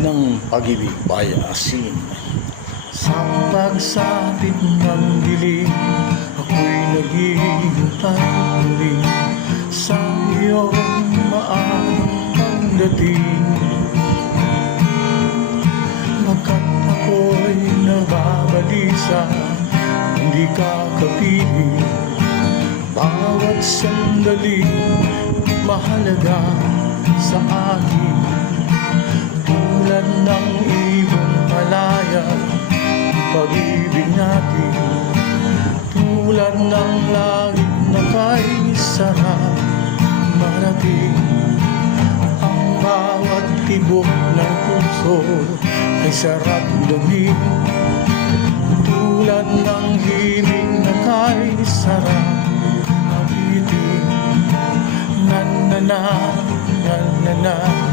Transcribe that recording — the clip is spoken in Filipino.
ng pag-ibig ay asin. Sa pagsapit ng dilim, ako'y naghihintay muli sa iyong maagang pagdating. Pagkat ako'y nababalisa, hindi ka kapiling. Bawat sandali mahalaga sa akin. Tulad ng ibong malaya, pag-ibig natin. Tulad ng langit na kay sarap marating. Ang bawat tibok ng puso ay sarap damhin. Tulad ng himig na kay sarap abitin. Na na na na na na.